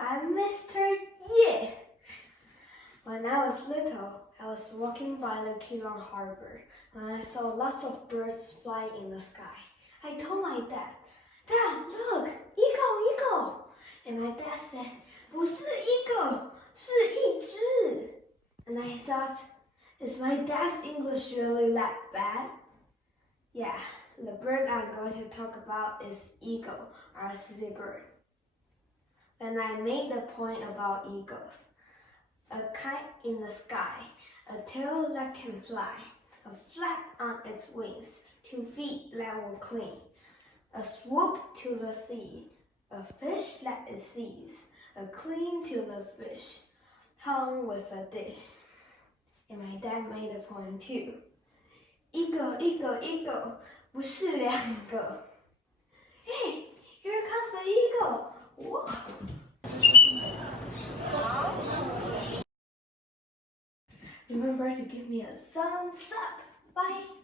I'm Mr. Yeh. When I was little, I was walking by the Keelung Harbor when I saw lots of birds flying in the sky. I told my dad, "Dad, look, eagle, eagle." And my dad said, 不是 eagle, 是一只. And I thought, is my dad's English really that bad? Yeah, the bird I'm going to talk about is eagle, our city bird. Then I made the point about eagles. A kite in the sky, a tail that can fly, a flap on its wings, 2 feet that will cling, a swoop to the sea, a fish that it sees, a cling to the fish, hung with a dish. And my dad made a point too. Eagle, eagle, eagle, 不是两个. Hey, here comes the eagle. Whoa. Remember to give me a thumbs up. Bye.